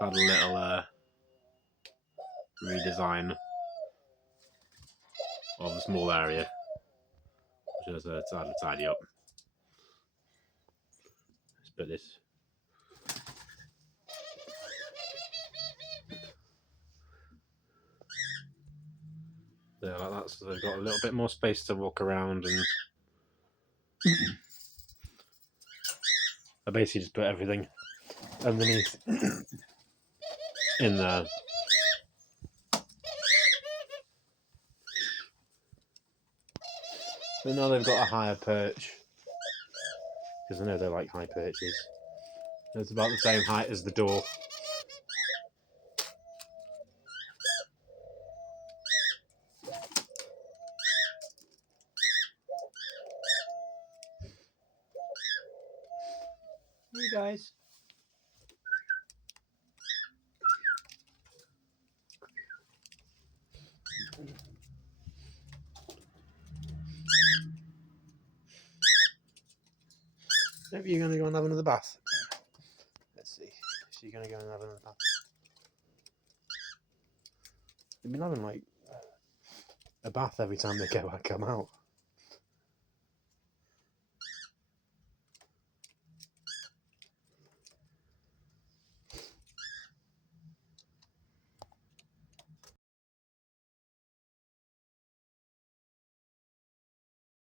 Had a little redesign of a small area, which is time to tidy up. Let's put this. There, like that, so they've got a little bit more space to walk around, and I basically just put everything underneath in there. So now they've got a higher perch, because I know they like high perches. It's about the same height as the door. You guys. Maybe you're going to go and have another bath. Let's see. Is she going to go and have another bath? They've been having like a bath every time they come out.